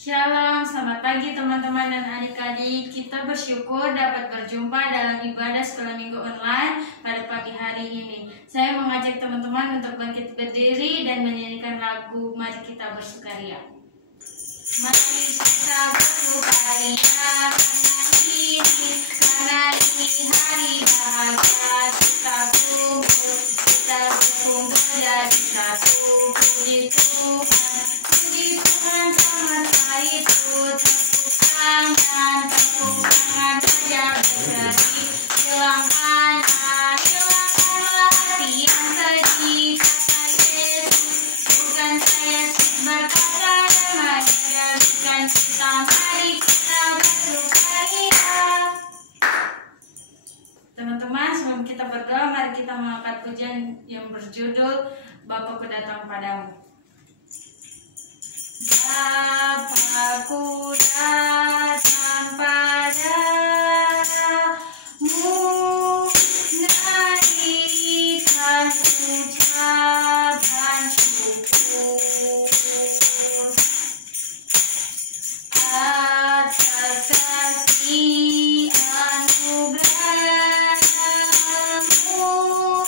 Shalom, selamat pagi teman-teman dan adik-adik. Kita bersyukur dapat berjumpa dalam ibadah sekolah minggu online pada pagi hari ini. Saya mengajak teman-teman untuk bangkit berdiri dan menyanyikan lagu Mari Kita Bersukaria. Mari kita bersukaria karena ini hari bahagia. Kita berkumpul jadi satu. Puji Tuhan, selamat hari itu. Tepuk tangan saja berseri. Hilangkanlah hati yang sedih. Kata Yesus, bukan saya berkata damai, jadikan kita. Mari kita bersukaria. Teman-teman, sebelum kita berdoa, mari kita mengangkat pujian yang berjudul Bapakku Datang Padamu. Bapakku datang padamu, naikkan ucapan syukur atas kasih anugerah-Mu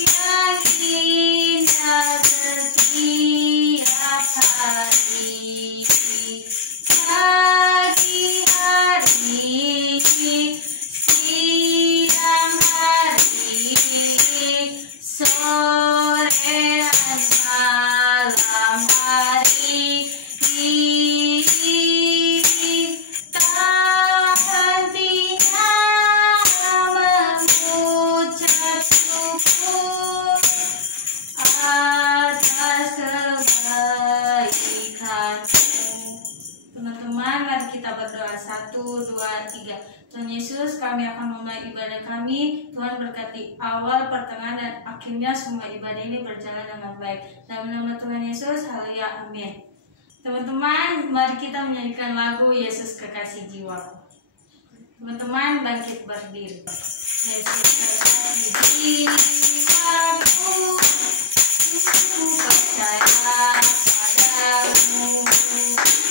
yang indah setiap hari. Pagi hari, siang hari, sore dan malam hari, tak hentinya mengucap syukur atas kebaikan-Mu. Teman-teman, mari kita berdoa. 1, 2, 3. Tuhan Yesus, kami akan memulai ibadah kami. Tuhan berkati awal, pertengahan, dan akhirnya semua ibadah ini berjalan dengan baik. Dalam nama Tuhan Yesus, haleluya, amin. Teman-teman, mari kita menyanyikan lagu Yesus Kekasih Jiwaku. Teman-teman, bangkit berdiri. Yesus Kekasih Jiwaku, ku percaya padamu,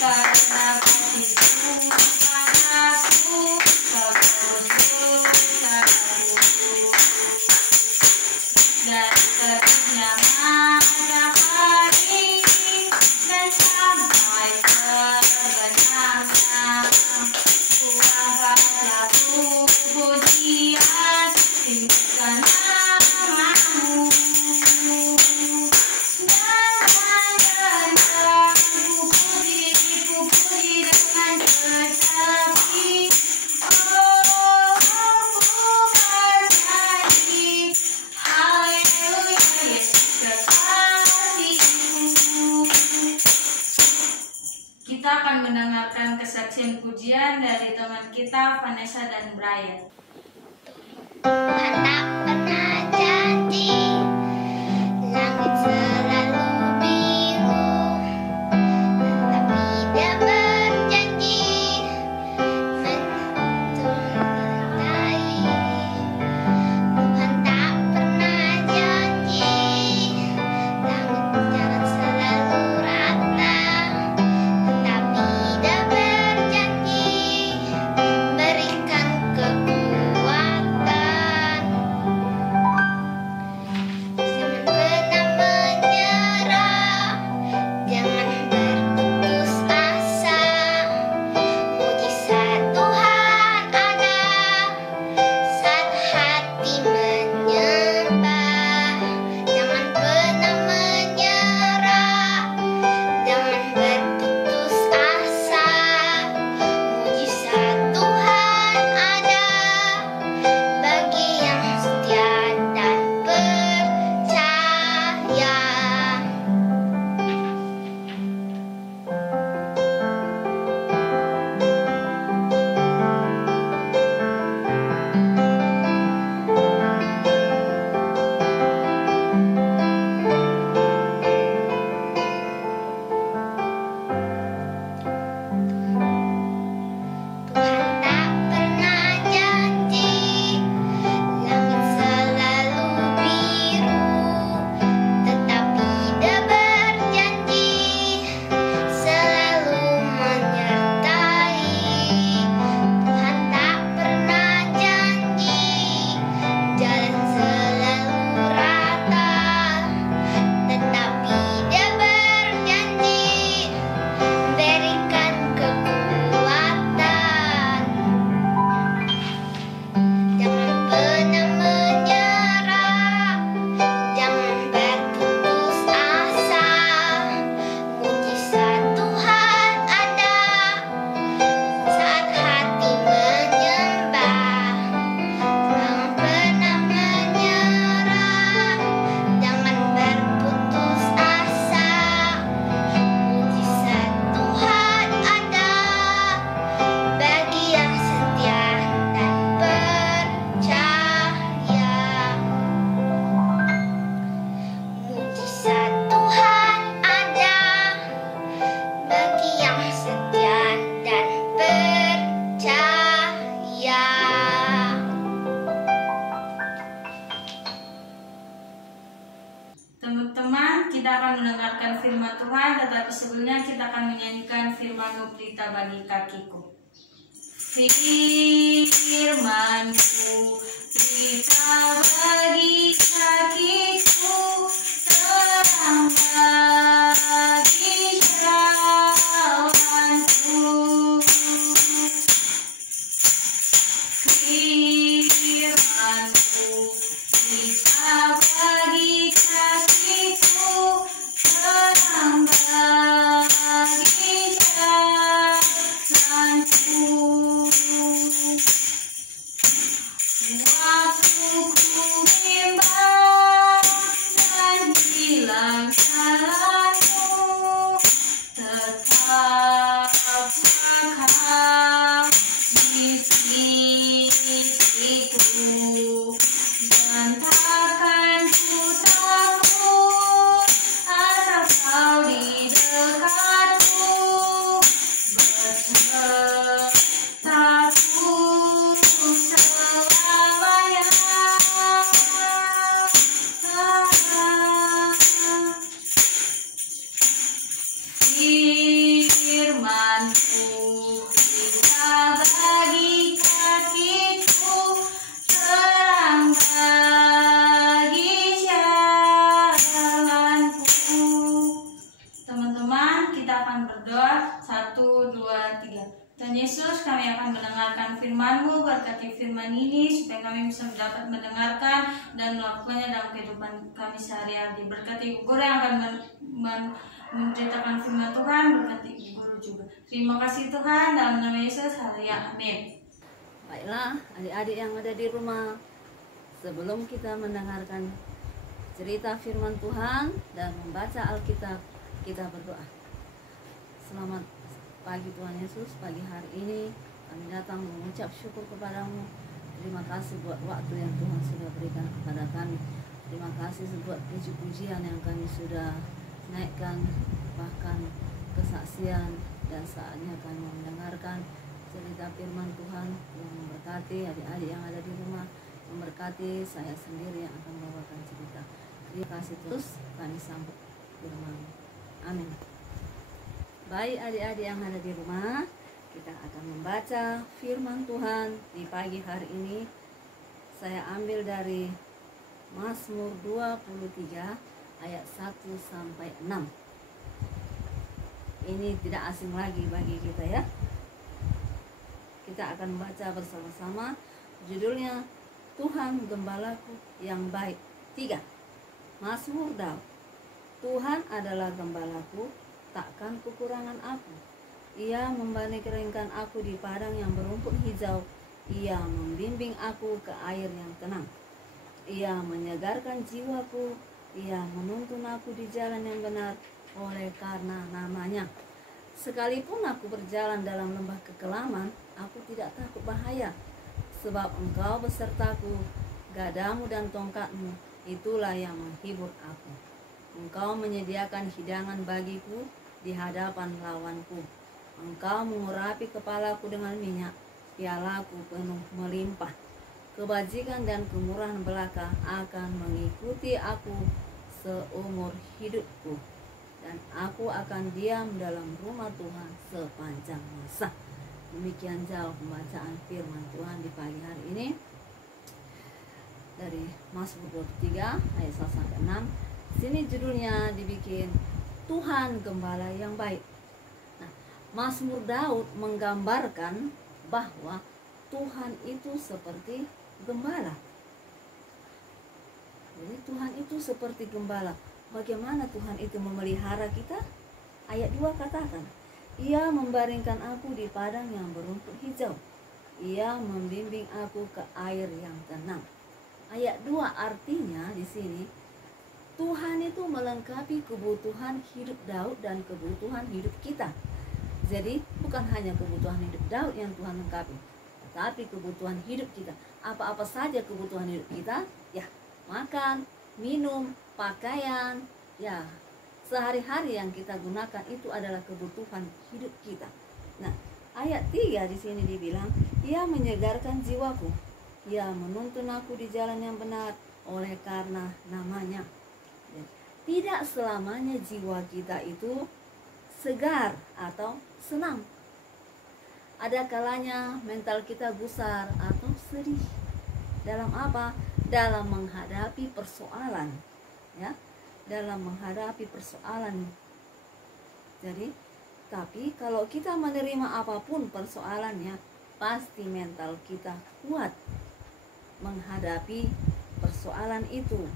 karena kasih-Mu padaku, Kau terus bersamaku. Dari terbitnya matahari dan sampai terbenamnya, ku angkatlah pujian, tinggikan nama-Mu. Kita akan mendengarkan kesaksian pujian dari teman kita Vanessa dan Brian. Tuhan tak pernah janji langit selalu biru, tapi Dia berjanji menyertai. Tuhan tak pernah janji langit jangan selalu rata, tetapi Dia berjanji berikan kekuatan. firman Tuhan, tetapi sebelumnya kita akan menyanyikan firman-Mu pelita bagi kakiku. Firman-Mu pelita bagi kakiku, terang bagi jalanku. Firman-Mu pelita bagi kakiku, terang bagi jalanku. Waktu ku bimbang dan hilang jalanmu, tetaplah di sisiku, dan takkan ku takut asal Kau di dekatku, besertaku selamanya. Firman-Mu pelita bagi kakiku, terang bagi jalanku. Teman-teman, kita akan berdoa. 1, 2, 3. Tuhan Yesus, kami akan mendengarkan firman-Mu. Berkati firman ini supaya kami bisa dapat mendengarkan dan melakukannya dalam kehidupan kami sehari-hari. Berkati guru yang akan menceritakan firman Tuhan, berkati guru juga. Terima kasih Tuhan, dalam nama Yesus, haleluya, amin. Baiklah, adik-adik yang ada di rumah, sebelum kita mendengarkan cerita firman Tuhan dan membaca Alkitab, kita berdoa. Selamat pagi Tuhan Yesus, pagi hari ini kami datang mengucap syukur kepadamu. Terima kasih buat waktu yang Tuhan sudah berikan kepada kami. Terima kasih buat puji-pujian yang kami sudah naikkan, bahkan kesaksian, dan saatnya kami mendengarkan cerita firman Tuhan yang memberkati adik-adik yang ada di rumah, memberkati saya sendiri yang akan membawakan cerita. Terima kasih terus kami sambut firman. Amin. Baik adik-adik yang ada di rumah, kita akan membaca firman Tuhan di pagi hari ini. Saya ambil dari Mazmur 23 ayat 1 sampai 6. Ini tidak asing lagi bagi kita ya. Kita akan membaca bersama-sama. Judulnya Tuhan Gembalaku yang Baik. 3. Mazmur Daud. Tuhan adalah gembalaku, takkan kekurangan aku. Ia membaringkan aku di padang yang berumput hijau. Ia membimbing aku ke air yang tenang. Ia menyegarkan jiwaku. Ia menuntun aku di jalan yang benar oleh karena namanya. Sekalipun aku berjalan dalam lembah kekelaman, aku tidak takut bahaya, sebab Engkau besertaku, gadamu dan tongkatmu, itulah yang menghibur aku. Engkau menyediakan hidangan bagiku di hadapan lawanku. Engkau mengurapi kepalaku dengan minyak, pialaku penuh melimpah. Kebajikan dan kemurahan belaka akan mengikuti aku seumur hidupku, dan aku akan diam dalam rumah Tuhan sepanjang masa. Demikian jauh pembacaan firman Tuhan di pagi hari ini dari Mazmur 23 ayat 1 sampai 6. Sini judulnya dibikin Tuhan Gembala yang Baik. Nah, Mazmur Daud menggambarkan bahwa Tuhan itu seperti gembala. Jadi Tuhan itu seperti gembala. Bagaimana Tuhan itu memelihara kita? Ayat 2 katakan, Ia membaringkan aku di padang yang berumput hijau. Ia membimbing aku ke air yang tenang. Ayat 2 artinya di sini Tuhan itu melengkapi kebutuhan hidup Daud dan kebutuhan hidup kita. Jadi bukan hanya kebutuhan hidup Daud yang Tuhan lengkapi, tetapi kebutuhan hidup kita. Apa-apa saja kebutuhan hidup kita, ya, makan, minum, pakaian, ya, sehari-hari yang kita gunakan itu adalah kebutuhan hidup kita. Nah, ayat 3 di sini dibilang, Ia menyegarkan jiwaku. Ia menuntun aku di jalan yang benar oleh karena namanya. tidak selamanya jiwa kita itu segar atau senang. Ada kalanya mental kita gusar atau sedih. Dalam apa? Dalam menghadapi persoalan, ya. Dalam menghadapi persoalan. Jadi, tapi kalau kita menerima apapun persoalannya, pasti mental kita kuat menghadapi persoalan itu.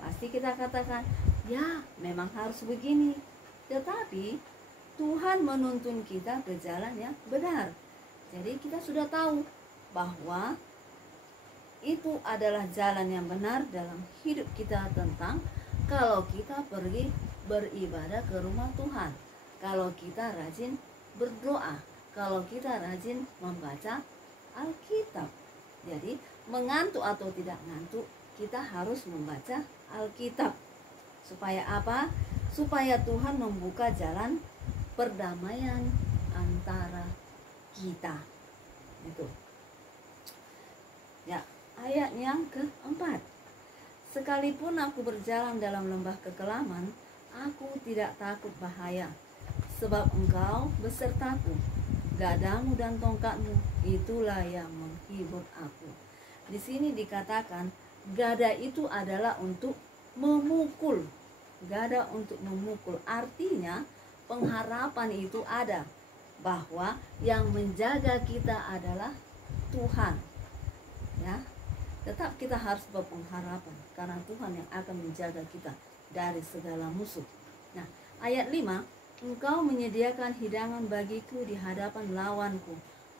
Pasti kita katakan, ya memang harus begini. Tetapi Tuhan menuntun kita ke jalan yang benar. Jadi kita sudah tahu bahwa itu adalah jalan yang benar dalam hidup kita, tentang kalau kita pergi beribadah ke rumah Tuhan, kalau kita rajin berdoa, kalau kita rajin membaca Alkitab. Jadi mengantuk atau tidak ngantuk, kita harus membaca Alkitab. Supaya apa? Supaya Tuhan membuka jalan perdamaian antara kita. Itu. Ya, ayat yang keempat. Sekalipun aku berjalan dalam lembah kekelaman, aku tidak takut bahaya, sebab Engkau besertaku. Gadamu dan tongkatmu itulah yang menghibur aku. Di sini dikatakan gada itu adalah untuk memukul. Gada untuk memukul, artinya pengharapan itu ada bahwa yang menjaga kita adalah Tuhan. Ya, tetap kita harus berpengharapan karena Tuhan yang akan menjaga kita dari segala musuh. Nah, ayat 5, Engkau menyediakan hidangan bagiku di hadapan lawanku.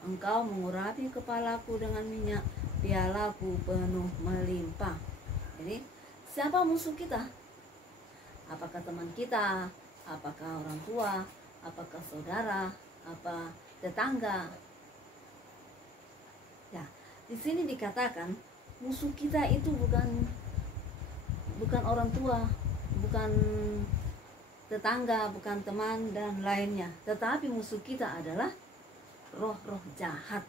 Engkau mengurapi kepalaku dengan minyak, pialaku penuh melimpah. Jadi, siapa musuh kita? Apakah teman kita? Apakah orang tua? Apakah saudara? Apa tetangga? Ya, di sini dikatakan musuh kita itu bukan orang tua, bukan tetangga, bukan teman dan lainnya, tetapi musuh kita adalah roh-roh jahat.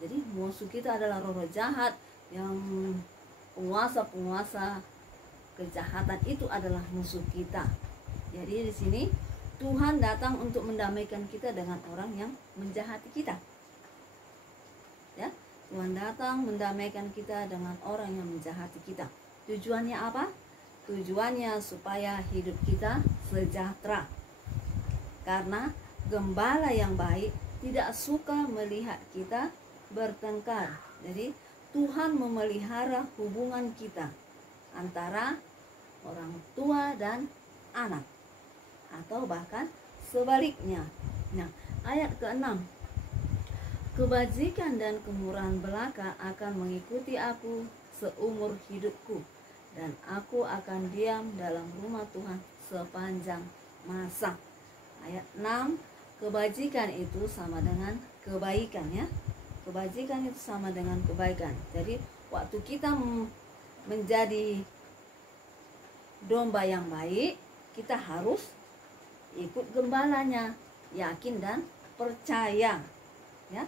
Jadi musuh kita adalah roh-roh jahat, yang penguasa-penguasa kejahatan itu adalah musuh kita. Jadi di sini Tuhan datang untuk mendamaikan kita dengan orang yang menjahati kita. Ya, Tuhan datang mendamaikan kita dengan orang yang menjahati kita. Tujuannya apa? Tujuannya supaya hidup kita sejahtera. Karena gembala yang baik tidak suka melihat kita bertengkar. Jadi Tuhan memelihara hubungan kita antara orang tua dan anak, atau bahkan sebaliknya. Nah, ayat ke-6, kebajikan dan kemurahan belaka akan mengikuti aku seumur hidupku, dan aku akan diam dalam rumah Tuhan sepanjang masa. Ayat 6, kebajikan itu sama dengan kebaikan, ya. Kebajikan itu sama dengan kebaikan. Jadi waktu kita menjadi domba yang baik, kita harus ikut gembalanya, yakin dan percaya. Ya,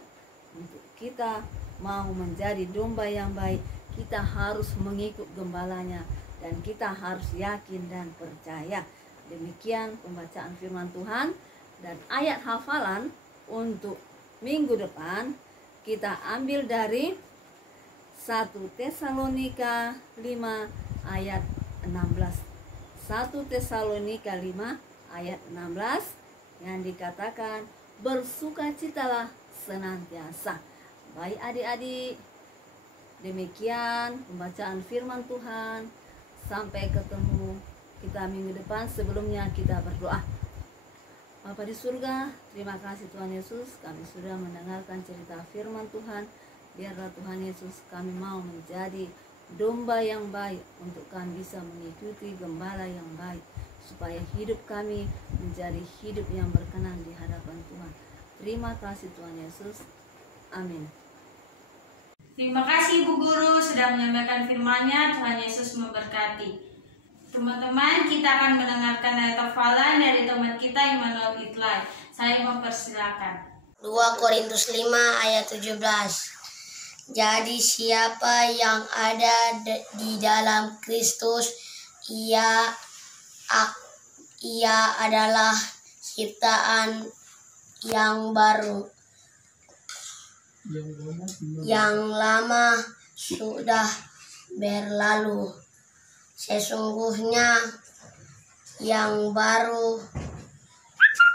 untuk kita mau menjadi domba yang baik, kita harus mengikut gembalanya dan kita harus yakin dan percaya. Demikian pembacaan firman Tuhan dan ayat hafalan untuk minggu depan kita ambil dari 1 Tesalonika 5 ayat 16. 1 Tesalonika 5 ayat 16 yang dikatakan, bersukacitalah senantiasa. Baik adik-adik, demikian pembacaan firman Tuhan. Sampai ketemu kita minggu depan. Sebelumnya kita berdoa. Bapa di surga, terima kasih Tuhan Yesus, kami sudah mendengarkan cerita firman Tuhan. Biarlah Tuhan Yesus, kami mau menjadi domba yang baik untuk kami bisa mengikuti gembala yang baik, supaya hidup kami menjadi hidup yang berkenan di hadapan Tuhan. Terima kasih Tuhan Yesus. Amin. Terima kasih Ibu Guru sudah menyampaikan firman-Nya. Tuhan Yesus memberkati. Teman-teman, kita akan mendengarkan ayat hafalan dari teman kita Immanuel Itlay. Saya mempersilakan. 2 Korintus 5 ayat 17. Jadi siapa yang ada di dalam Kristus, ia Ia adalah ciptaan yang baru. Yang lama sudah berlalu. Sesungguhnya yang baru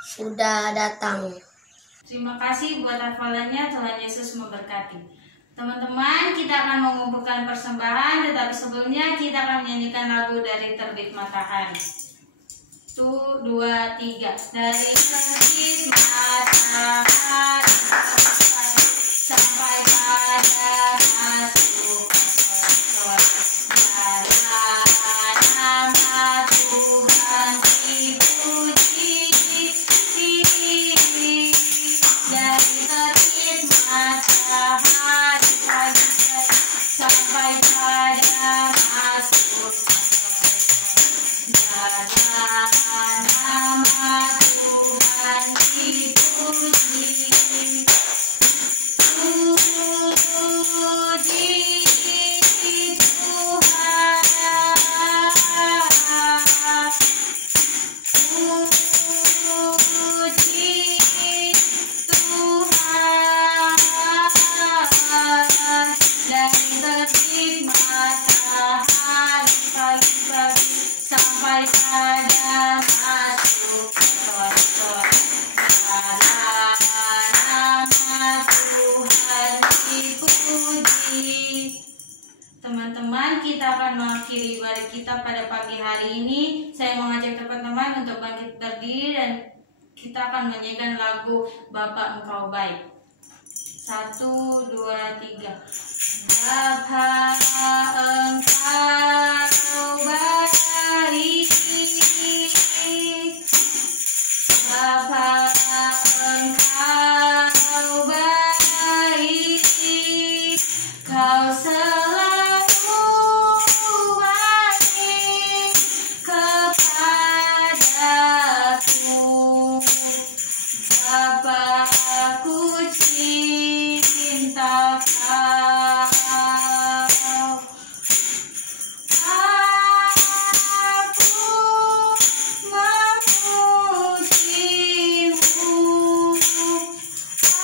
sudah datang. Terima kasih buat hafalannya. Tuhan Yesus memberkati. Teman-teman, kita akan mengumpulkan persembahan, tetapi sebelumnya kita akan menyanyikan lagu dari Terbit Matahari. 1, 2, 3. Dari terbit matahari sampai pada masuk nama Tuhan dipuji. Dari terbit matahari sampai pada masuk nama Tuhan dipuji. Puji Tuhan. Puji Tuhan. Dari terbit matahari pagi-pagi sampai pada masuk sore. Nama Tuhan dipuji. Teman-teman, kita akan mengakhiri ibadah kita pada pagi hari ini. Saya mengajak teman-teman untuk bangkit berdiri dan kita akan menyanyikan lagu Bapa Engkau Baik. 1, 2, 3. Bapa Engkau baik. Bapa Engkau baik. Kau selalu baik kepadaku. Bapa, aku cinta Kau. Aku memujimu.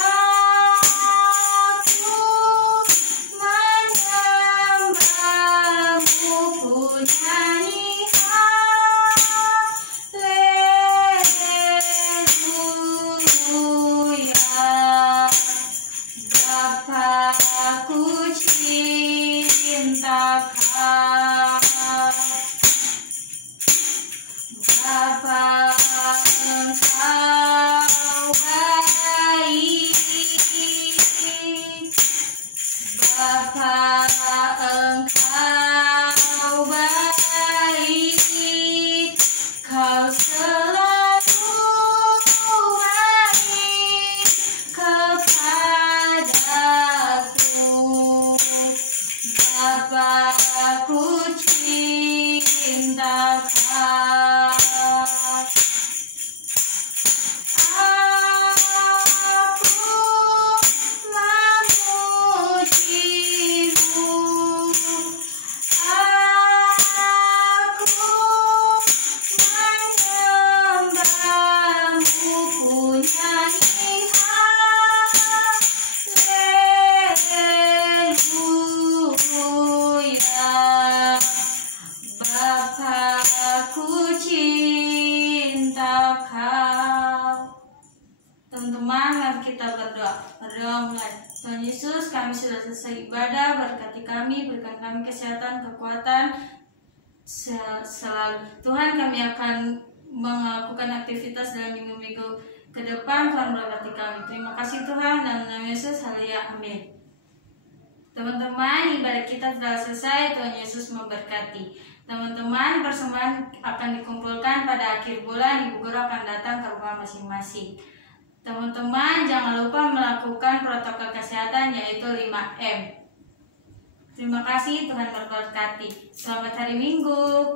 Aku menyembahmu. Ku nyanyi haleluya. Bapa, aku cinta Kau. Bapa, Engkau baik. Bapa, Engkau baik. Kau selalu baik kepadaku. Bapa, aku cinta Kau. Aku memujimu. Aku menyembahmu. Ku nyanyi haleluya. Bapa, aku cinta Kau. Teman-teman, mari kita berdoa. Berdoa mulai. Tuhan Yesus, kami sudah selesai ibadah. Berkati kami, berikan kami kesehatan, kekuatan selalu. Tuhan, kami akan melakukan aktivitas dalam minggu-minggu ke depan. Tuhan berkati kami. Terima kasih Tuhan, dalam nama Yesus, haleluya, amin. Teman-teman, ibadah kita telah selesai. Tuhan Yesus memberkati. Teman-teman, persembahan akan dikumpulkan pada akhir bulan. Ibu guru akan datang ke rumah masing-masing. Teman-teman, jangan lupa melakukan protokol kesehatan, yaitu 5M. Terima kasih, Tuhan memberkati. Selamat hari Minggu.